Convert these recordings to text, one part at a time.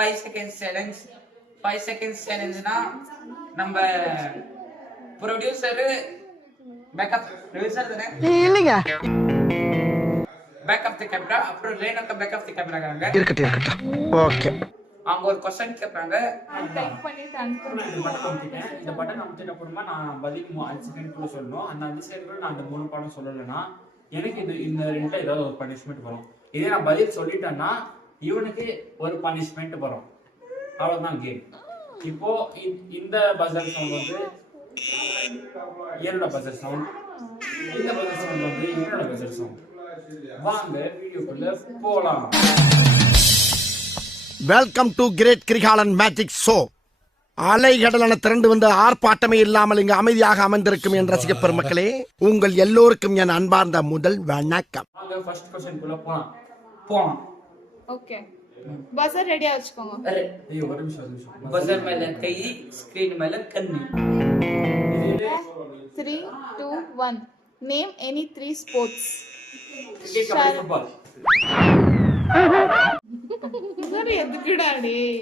5 seconds challenge. 5 seconds challenge-னா நம்ம producer backup producer தானே இல்லங்க பேக்கப் தி கேமரா அப்புறம் ரேனோக்கு பேக்கப் தி கேமராங்க இருக்கட்டும் ஓகே அவங்க ஒரு क्वेश्चन கேட்பாங்க டைப் பண்ணிட்டு அனுப்புறேன் இந்த பட்டன் அமுத்திட்ட அப்புறமா நான் பதில் 5 செகண்ட் குள்ள சொல்லணும் அந்த 5 செகண்ட் நான் அந்த மூணு பாடம் சொல்லலைன்னா எனக்கு இந்த ரெண்டுல ஏதாவது ஒரு பனிஷ்மெண்ட் வரும் இதே நான் பதில் சொல்லிட்டேன்னா இவனுக்கு ஒரு பனிஷ்மெண்ட் வரும் அவ்வளவுதான் கேம் இப்போ இந்த பஜர் சவுண்ட் வந்து என்னோட பஜர் சவுண்ட் இந்த பஜர் சவுண்ட் வந்து என்னோட பஜர் சவுண்ட் வாங்க வீடியோக்குள்ள போலாம் welcome to great Kirikalan magic show அலைகடலான திரண்டு வந்து ஆர்ப்பாட்டமே இல்லாமல் இங்கு அமைதியாக அமர்ந்திருக்கும் என் ரசிக பெருமக்களே உங்கள் எல்லோருக்கும் என் அன்பார்ந்த முதல் வணக்கம். வாங்க ஃபர்ஸ்ட் क्वेश्चन குள்ள போலாம் ஓகே பஸர் ரெடியா வச்சுக்கோங்க ஐயோ ஒரு நிமிஷம் பஜர் மேல கை ஸ்கிரீன் மேல கண்ணு 3 2 1 name any 3 sports cricket kabaddi football இது எதுக்குடா டேய்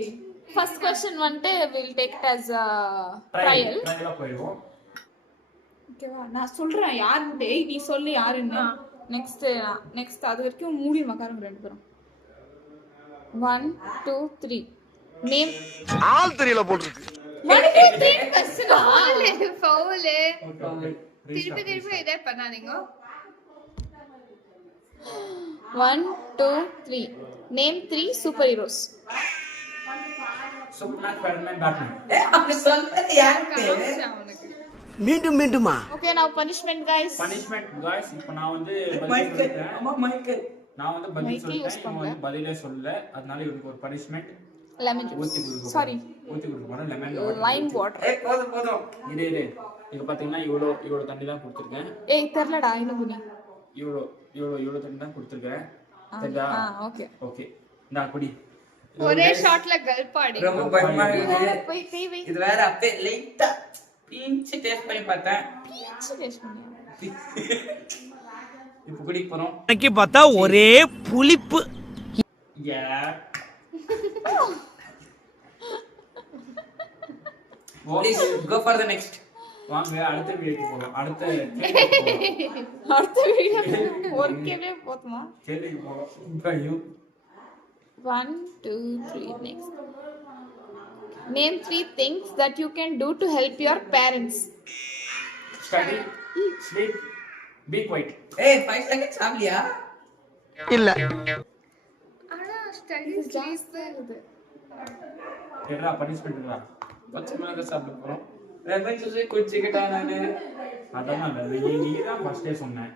ஃபர்ஸ்ட் क्वेश्चन வந்துட்டு will take it as a trial ட்ரையலா போயிடும் ஓகேவா நான் சொல்றேன் யாருன்னு டேய் நீ சொல்லு யாருன்னு நெக்ஸ்ட் அது வரைக்கும் மூடி மக்காரம் ரெண்டு பேரும் 1 2 3 நேம் ஆள் தெரியல போட்டுருக்கு 1 2 3 கஸ்ஸா ஃபவுல் ஓகே திருப்பி இதே பண்ணாதீங்க 1 2 3 name 3 super heroes Superman Spiderman Batman அப்படி சொல்றது யாருக்கு மீண்டும் மீண்டுமா okay now punishment guys punishment guys இப்போ நான் வந்து பதில் மைக்கேல் சொல்லிட்டேன் அம்மா மைக்கேல் நான் வந்து பதில் மைக்கேல் use சொல்லிட்டேன் இவன் வந்து பதிலே சொல்லல அதனால இவனுக்கு ஒரு பனிஷ்மென்ட் lemon ஊத்தி juice கொடுக்க sorry ஊத்தி கொடுக்க போறேன் லெமன் lime water போதும் இரு இங்க பாத்தீங்கன்னா இவ்வளோ தண்ணி தான் கொடுத்திருக்கேன் ஏய் தெரியலடா இன்னும் புனி இவ்வளோ தண்ணி தான் கொடுத்திருக்கேன் சரியா ஓகே ஓகே நான் குடி ஒரே ஷாட்ல கல்பாடி ரொம்ப பயமா இருக்கு போய் தேவை இது வேற அப்பே லைட்டா பிஞ்சி டேஸ்ட் பண்ணி பார்த்தேன் பீச்சு டேஸ்ட் பண்ணியா இப்போ குடி போறோம் இன்னைக்கு பார்த்தா ஒரே புளிப்பு யா please go for the next வாங்க அடுத்த வீடியோக்கு போலாம் அடுத்த வீடியோ ஒர்க்கவே போதுமா கேள்விக்கு போலாம் ஐயோ 1 2 3 next name 3 things that you can do to help your parents study sleep be quiet ஏய் 5 செகண்ட்ஸ் ஆகலையா இல்ல ஆனா ஸ்டடீஸ் இது என்னடா பனிஷ்மென்ட்டா பச்சை மிளகா சாப்பிட போறோம் லெமன் ஜூஸ் குடிச்சிட்டா நானு அதான் நீ தான் ஃபர்ஸ்டே சொன்னேன்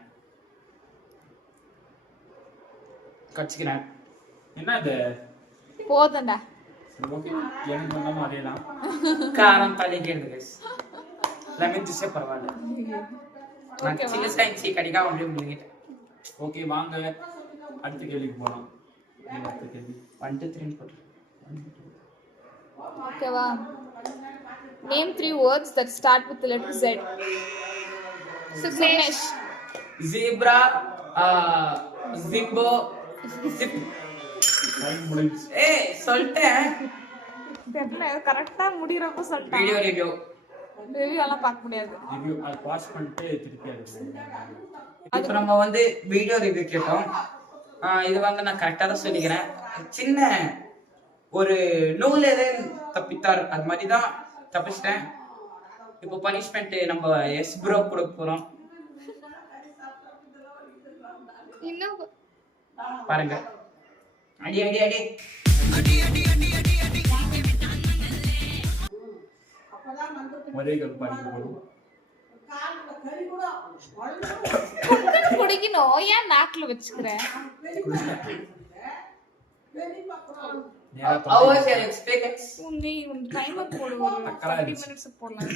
கட்சிக்கிறேன் என்ன இது போதண்டா ஓகே எனக்கு வந்தாலும் அடையலாம் காரம் தலைக்கிறது guys லெமன் ஜூஸே பரவாயில்ல நான் சின்ன சைன்ஸ் கடிக்காம அப்படியே முடிங்கிட்டேன் ஓகே வாங்க அடுத்த கேள்விக்கு போலாம் அடுத்த கேள்வி 1 2 3 போட்டு ஓகேவா name 3 words that start with the letter z Suknesh zebra ஜிம்போ ஜிப் டைம் முடிஞ்சு ஏய் சொல்லிட்டேன் தெரியல கரெக்ட்டா முடியறப்ப சொல்லிட்டேன் வீடியோ ரிவ்யூ ரிவ்யூ எல்லாம் பார்க்க முடியாது ரிவ்யூ அது பாஸ் பண்ணிட்டு திருப்பி அது இப்போ நம்ம வந்து வீடியோ ரிவ்யூ கேட்டோம் இது வந்து நான் கரெக்டாக தான் சொல்லிக்கிறேன் சின்ன ஒரு நூலிலே தப்பித்தார் அது மாதிரி தான் தப்பிச்சிட்டேன் இப்போ பனிஷ்மெண்ட் நம்ம எஸ் ப்ரோ கொடுக்க போறோம் இன்னும் பாருங்க அடி அடி அடி ஒரே கல் படிக்க போறோம் குடிக்கணும் ஏன் நாக்குல வச்சுக்கிறேன் நேரா How was your experience? நீ டைமர் போடு ஒரு 30 minutes போடலாம்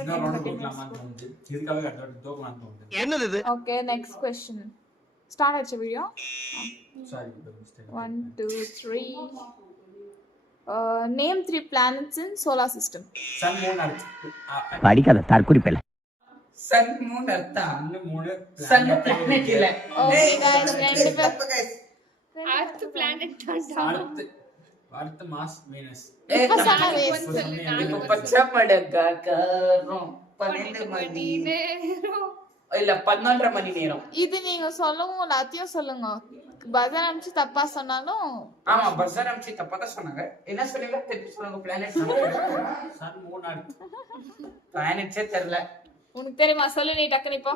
இன்னொரு ரவுண்ட் போடலாமான்னு தோணுது இதுக்காக அடுத்த வாட்டி தோக்கலாம்னு தோணுது என்னது இது ஓகே நெக்ஸ்ட் क्वेश्चन ஸ்டார்ட் ஆச்சு video sorry 1 2 3 name 3 planets in solar system sun moon earth படிக்காத தற்குறிப்பில்லை சன் மூன் அர்த்தா மூணு சன் பிளானட் இல்ல Okay, guys, ரெண்டு பேர் guys Earth planet அர்த் அடுத்து மாஸ் வீனஸ். இப்ப சொன்ன நாளைக்கு waste. வந்து சொல்லு, நாளைக்கு இப்போ வந்து பச்சை மடங்காக்காரம் 12 மணி நேரம். இல்ல 11:30 மணி நேரம். இது நீங்க சொல்லவும் எல்லாத்தையும் சொல்லுங்க. பஜர் அனுப்பிச்சு தப்பா சொன்னாலும் ஆமா பஸ்ஸர் அமிச்சு தப்பா தான் சொன்னாங்க. என்ன சொன்னீங்க திருப்பி சொல்லுங்க. பிளானட் சன் மூன் அர்த். பிளானட்ஸே தெரியல. உனக்கு தெரியுமா? சொல்லு நீ டக்குனு இப்போ.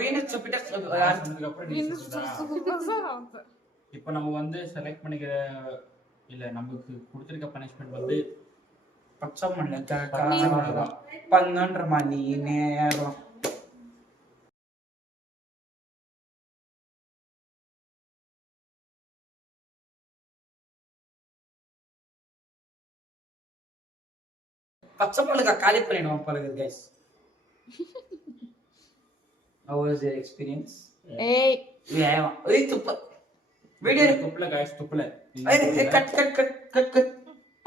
வீனஸ் ஜூபிட்டர் சொன்னதுக்கு அப்புறம் நீ சொல்லுடா. இப்போ நம்ம வந்து செலக்ட் பண்ணிக்கிற இல்ல நமக்கு கொடுத்திருக்க பனிஷ்மெண்ட் வந்து பச்சை மடங்காக்காரம் 12:30 மணி நேரம். பச்சை மிளகா காலி பண்ணிடுவோம் பழகுது guys. How was your experience? ஏய் ஏவா ஏய் துப்ப வீடியோ துப்புல गाइस துப்புல. ஏய் cut cut cut cut cut.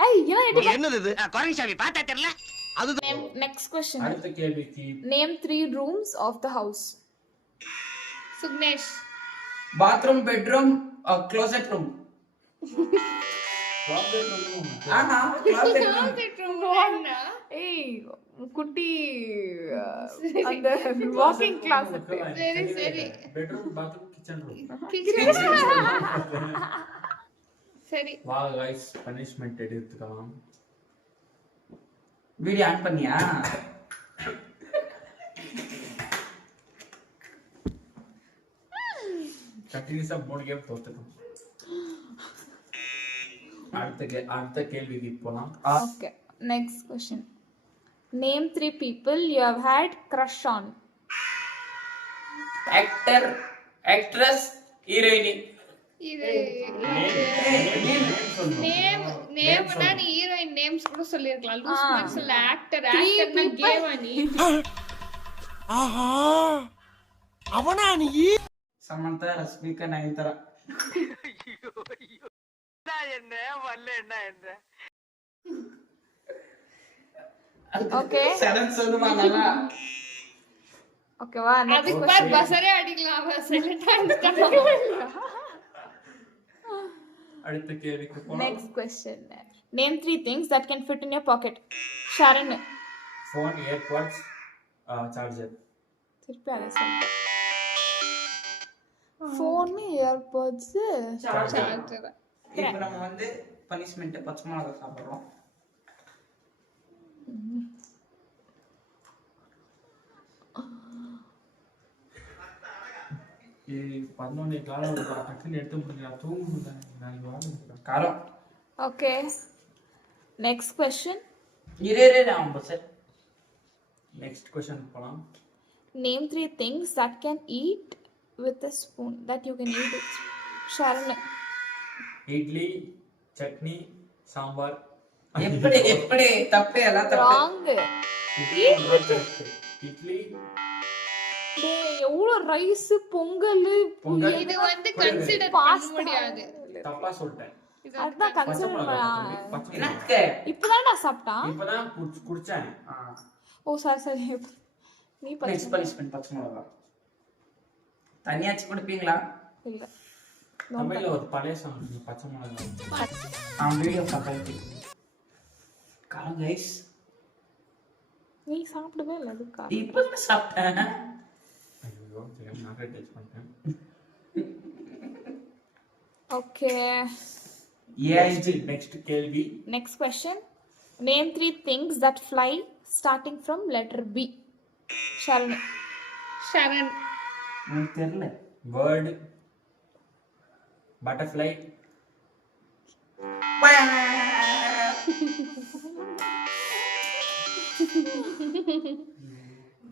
ஏய் என்ன இது? என்னது இது குரங்சாமி பார்த்தா தெரியல. அது நெக்ஸ்ட் क्वेश्चन. அடுத்த கேள்விக்கு name 3 rooms of the house. Suknesh. Bathroom bedroom closet room. ஆஹா க்ளோசெட் ரூம். பெட்ரூம் என்ன? ஏய் குட்டி அந்த வாக்கிங் கிளாஸ். சரி சரி பெட்ரூம் பாத்ரூம் கிச்சன் ரூம். சரி வா गाइस பனிஷ்மென்ட் எடுத்துக்கலாம். வீடியோ ஆன் பண்ணியா? கண்டினியூஸா 3 கேம் தோத்துட்டோம். அடுத்த கேள்விக்கு போலாம். Okay, next question. Name 3 people you have had crush on. Actor actress heroine. இது நேம் நேம்னா நீ ஹீரோயின் நேம்ஸ் கூட சொல்லிருக்கலாம். லூஸ் மாதிரி சொல்ல. ஆக்டர் ஆக்டர்னா கேவா நீ. ஆஹா அவனா நீ? சமந்தா ரஷ்மிகா நயன்தாரா. Okay. சடன் சொல்லுமா நல்லா. Okay வா next அதுக்கு question. பார் பசரே அடிக்கலாம். அவ சைலண்டா இருந்துட்டா. அடுத்த கேள்விக்கு போலாம். Next question. Name 3 things that can fit in your pocket. Sharon. Phone, AirPods, charger. திருப்பி அதை சொல்லு. Phone, AirPods, charger. இப்போ நம்ம வந்து பனிஷ்மென்ட் பச்சை மிளகா சாப்பிடுறோம். இது 11 காலம் டக்குன்னு எடுத்து முடிஞ்சா தூங்குங்க. நான் வாங்க காரம். Okay. Next question. இரே ராம் சார். நெக்ஸ்ட் क्वेश्चन போலாம். Name 3 things that can eat with a spoon. That you can eat it. Sharon. Idli, chutney, sambar. எப்படி தப்பு எல்லாம் தப்பு. Wrong. இட்லி டேய் எவ்வளவு ரைஸ் பொங்கல் இது வந்து கன்சிடர் பண்ண முடியாது. தப்பா சொல்லிட்டேன். அதான் கன்சிடர் பச்சை மிளகாய். எனக்கு இப்பதான் நான் சாப்பிட்டான். இப்பதான் குடிச்சேன். ஓ சாரி சாரி நீ நெக்ஸ்ட் பனிஷ்மென்ட் பச்சை மிளகா. தனியாச்சு குடிப்பீங்களா? இல்ல தமிழ்ல ஒரு பழைய சாங் பச்சை மிளகாய். வீடியோ பார்த்து காரம் கைஸ். நீ சாப்பிடவே இல்ல அதுக்கா? இப்பதான் சாப்பிட்டேன். ஐயோ தெரியாம நான் டச் பண்ணிட்டேன். ஓகே நெக்ஸ்ட் கேள்வி. next question. Name 3 things that fly starting from letter B. Sharon. Sharan. எனக்கு தெரியல. Bird, butterfly,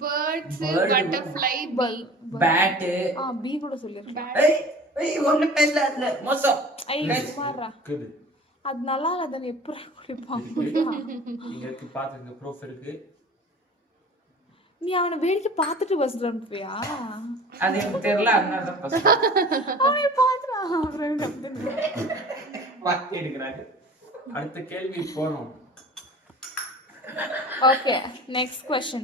birds, Bird. Butterfly, bat. B கூட சொல்லிருக்கேன். ஏய் ஏய் ஒண்ணு பேசல அதுல மோசம். ஐய் சுமாரா இருக்குது. அது நல்லா இல்ல தான எப்பறா குடிப்பான். இங்க இருக்கு பாத்துங்க ப்ரூஃப் இருக்கு. நீ அவனை வேடிக்கை பார்த்துட்டு பஸ்ல அனுப்பியா? அது எனக்கு தெரியல அதனால தான் பசங்க அவனை பார்த்துடா அப்புறம் வாக்கி எடுக்கிறாங்க. அடுத்த கேள்வி போறோம். Okay, next question.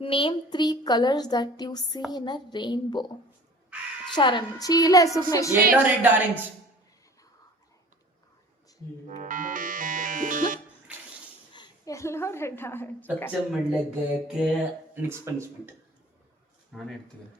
Name 3 colors that you see in a rainbow. Sharon. Sheila, Suknesh. yellow red orange. Yellow ரெட்டா பச்சை மிளகாய்க்கு நெக்ஸ்ட் பனிஷ்மெண்ட். நானே எடுத்துக்கிறேன்.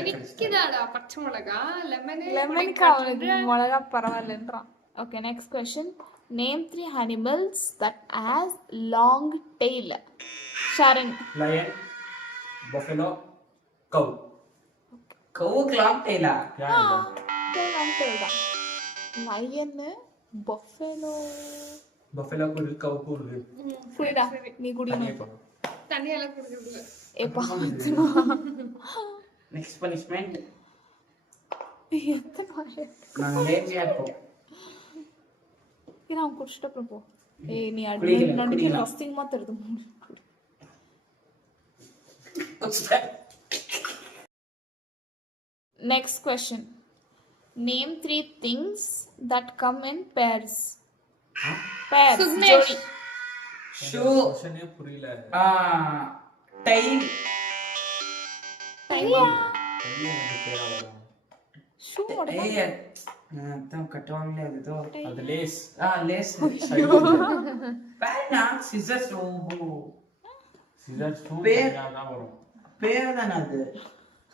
இனிக்குதாடா பச்சை மிளகா. லெமனுக்கு அவனுக்கு மிளகா பரவாயில்லன்றான். Okay next question. Name 3 animals that has long tail. Sharan. Lion, buffalo, cow. கவுக்கு லாங் டெய்லா? long tail தான். lion, buffalo. Buffalo க்கு இருக்கு, cow க்கு இருக்கு. குடிடா நீ குடிமா. தண்ணி எல்லாம் குடிக்கிறது. ஏப்பா நெக்ஸ்ட் பனிஷ்மெண்ட். எத்தனை நாங்க லேசியா இருப்போம். நான் குடிச்சிட்டு அப்புறம் போ. ஏய் நீ குடிக்கல, நடுக்கு குடிக்கல. ரஸ்டிங்மா தருது. Next question. Name 3 things that come in pairs. Pairs. சுக்னேஷ். ஜோடி. ஷூ, கொஸ்டினே புரியல. டைல், டையா? கையில வந்து பேரா வரும். ஷூ ஓட அதான் கட்டுவாங்களே அதுதோ. அது லேஸ். லேஸ். பேனா, சிசர்ஸ். சிசர்ஸ் பேர். தான் வரும். பேர் தானே அது.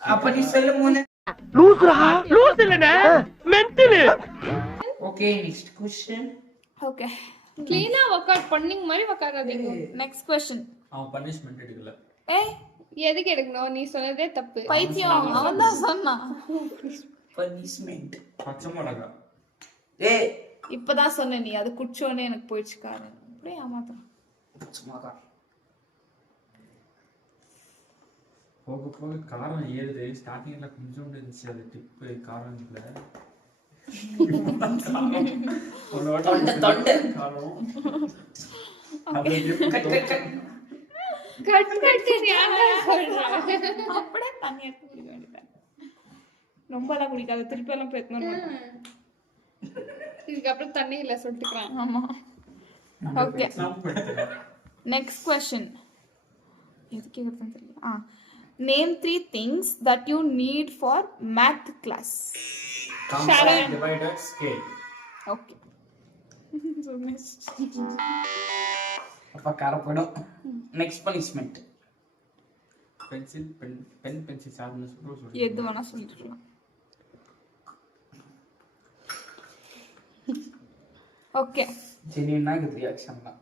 அப்ப நீ சொல்லு மூணு. Okay next question. ஓகே கிளீனா வொர்க் பண்ணிங் மாதிரி உட்காராதீங்க. Next question. அவன் பனிஷ்மென்ட் எடுக்கல. ஏய் எதுக்கு எடுக்கணும்? நீ சொன்னதே தப்பு. பைத்தியம் அவன் தான் சொன்னான். பனிஷ்மென்ட். பச்சை மிளகா. ஏய் இப்பதான் சொன்ன நீ அது குடிச்சோனே எனக்கு போயிடுச்சு காரு. அப்படியே ஏமாத்தான். சும்மாக்கா. போக போக காரம் ஏறுது. ஸ்டார்டிங்ல கொஞ்சோண்டு இருந்துச்சு அது டிப் காரம் இல்ல. தொண்டை. காரம். Cut cut cut. கட் யாரா சொல்றா? அப்படியே தண்ணி எடுத்து குடிக்க வேண்டியது. ரொம்ப எல்லாம் குடிக்காத, திருப்பி எல்லாம் பேசணும். இதுக்கு அப்புறம் தண்ணி இல்ல சொல்லிட்டுக்கிறேன். ஆமா. Okay next question. எதுக்கு கேக்குறதுன்னு தெரியல. Name 3 things that you need for math class. Sharon. Divided scale. Okay அப்ப காரப்படும். Next punishment. பென்சில் பென்சில் சார்னு சொல்றோம். எது வேணா சொல்லிட்டு இருக்கலாம். ஓகே ஜெனியூனா இது ரியாக்ஷன் தான்.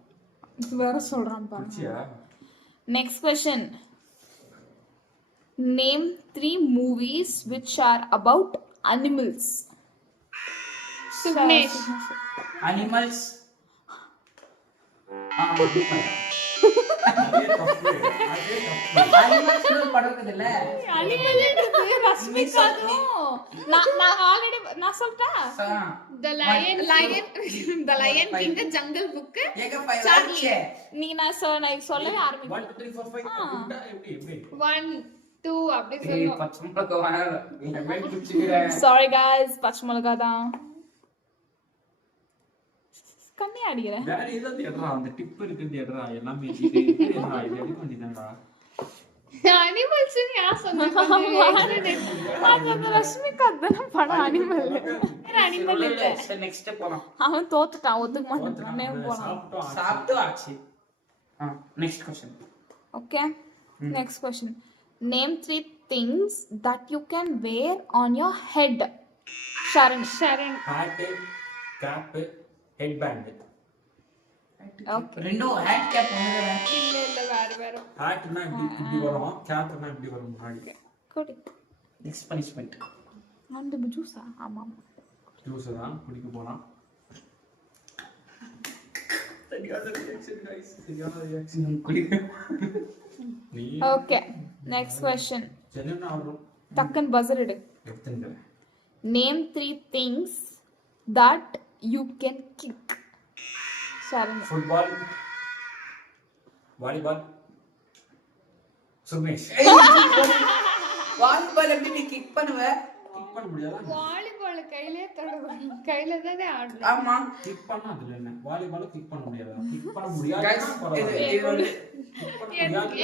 இது வேற சொல்றான் பாருங்க. குச்சியா? Next question. Name 3 movies which are about animals. Suknesh. Animals. Animals படம் இருக்குதுல்ல. அனிமல்ன்றது ரஷ்மிகாதோ. நான் ஆல்ரெடி நான் சொல்லிட்டேன். The Lion The Lion King, The Jungle Book, ஏக ஃபைவ் Charlie. ஆச்சே. நீ நான் சொல்லவே 1 ஆரம்பிக்கிறேன். 2 3 4 5 எப்படி 1 2 அப்படி ஏய் சொல்லணும். பச்சை மிளகா வேற. லெமன் குடிச்சிக்கிறேன். Sorry guys, பச்சை மிளகா தான். கண்ணி அடிக்கிறேன். வேற ஏதாவது எடுறா அந்த டிப் இருக்குது எடுறா எல்லாமே இது எடுறா இது எடுக்க வேண்டியதாடா. அனிமல்ஸ் யார் சொன்னாங்க? அது ரஷ்மிகா தான படம் அனிமல். வேற அனிமல் இல்ல. சரி நெக்ஸ்ட் போலாம். அவன் தோத்துட்டான், ஒத்துக்க மாட்டான். நேம் போலாம். சாப்பிட்டு ஆச்சு. Next question. Okay. Next question. Name 3 things that you can wear on your head. Sharon. Hat cap headband. ரெண்டும் ஹேட் கேப் ஒண்ணுதானே. இல்ல வேற. ஹேட்னா இப்படி வரும், கேப்னா இப்படி வரும் முன்னாடி. குடி. Next punishment. அந்த ஜூஸா? ஆமா. ஜூஸ் தான் குடிக்க போலாம். சரியான ரியாக்ஷன் गाइस, சரியான ரியாக்ஷன் குடிக்க. நீ Okay. Next question. ஜெனூனா வரும். டக்கன் பஸர் எடு. எடுத்துங்க. Name 3 things that you can kick. Sharon. Football, volleyball, Sumesh. Volleyball எப்படி நீ கிக் பண்ணுவ? கிக் பண்ண முடியாதா? வாலிபால் கையிலே தொடணும். கையில தானே ஆடணும். ஆமா. கிக் பண்ணா அதுல என்ன? வாலிபால் கிக் பண்ண முடியாதா? கிக் பண்ண முடியாது. Guys, இது வந்து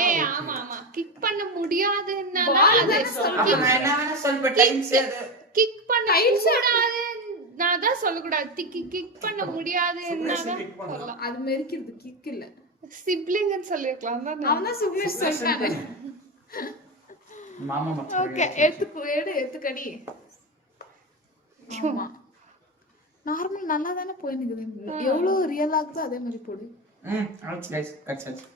ஏய் ஆமா கிக் பண்ண முடியாதுன்னா அப்ப நான் என்ன வேணா சொல்றேன் டைம்ஸ் அது கிக் பண்ண கூடாது நான் தான் சொல்லக்கூடாது கிக் பண்ண முடியாது சொல்லலாம் அது மெரிக்கிறது கிக் இல்ல. சிப்ளிங்னு சொல்லிருக்கலாம் தான் அவன் தான் சுப்மேஷ் சொல்லிட்டானே. மாமா மச்சான் ஓகே எடுத்துக்கடி. ஆமா நார்மல் நல்லா தானே போயினுக்குது. எவ்வளவு ரியல் ஆகுதோ அதே மாதிரி போடு. ஆச்சு கைஸ் கட்சாச்சு.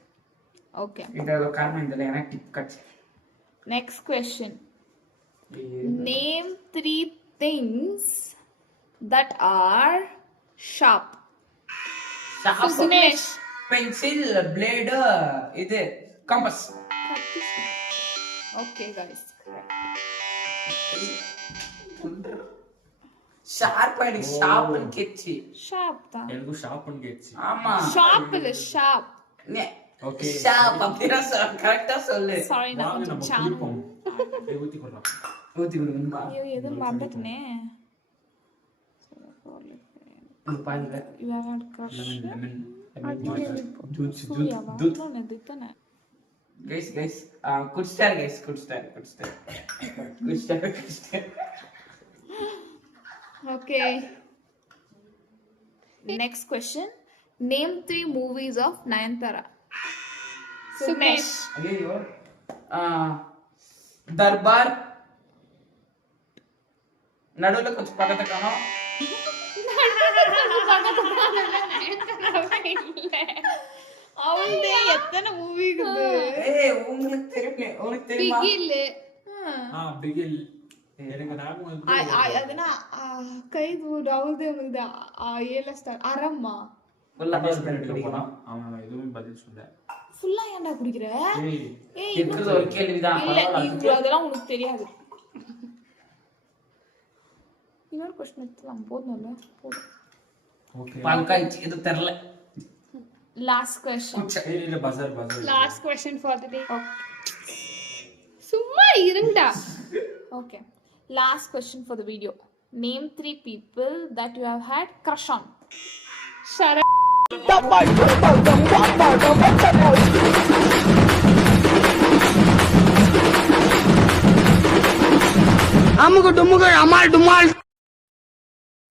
ஓகே இதோட காரணம் இதுல எனக்கு டிப் கட்சி. Next question. Name 3 things that are sharp. Sumesh pencil, blade, இது compass. Okay guys. Sharp and ஷார்ப்னு கேட்சி. Sharp தான். எனக்கு ஷாப்னு கேட்சி. ஆமா Sharp இல்ல sharp. ஓகே ஷார்ப் அப்படினா கரெக்ட்டா சொல்லு. Sorry நான் வாங்க கொஞ்சம் நம்ம சாம். குளிப்போம். ஊத்தி கொள்ளலாம். ஊத்தி விடுங்க. ஐயோ எதுவும் மறந்துட்டனே. இது பாருங்க. You have had crush. Lemon juice சூர்யாவா? ஜூஸ். நான் திட்டனே. Guys good star guys good star. Okay. Next question. Name 3 movies of Nayanthara. Sumesh ஐயோ தர்பார் நடுவுல கொஞ்சம் பக்கத்துல காணோம். அவளே எத்தனை மூவி இருக்குது? ஏய் உங்களுக்கு தெரியுமா? பிகில் பிகில் எனக்கு ஞாபகம் இருக்கு. அதுனா கைது அவளதே உனக்கு ஏல ஸ்டார் அரம்மா ஃபுல்லா பட்டாசு பேரடிக்க போறான். அவன் எதுவுமே பதில் சொல்ல. ஃபுல்லா ஏன்டா குடிக்கிற? ஏய் ஏய் இருக்கிறது ஒரு கேள்விதான். இல்ல நீ அதெல்லாம் உனக்கு தெரியாது. இன்னொரு क्वेश्चन எடுத்துலாம் போதும்ல போதும். ஓகே பால்காய் இது தெரியல. Last question. இல்ல பஜர் லாஸ்ட் क्वेश्चन ஃபார் தி டே சும்மா இருங்கடா Okay. Last question for the video. Name 3 people that you have had crush on. சர அமுகு டுமுகு அமால் டுமால்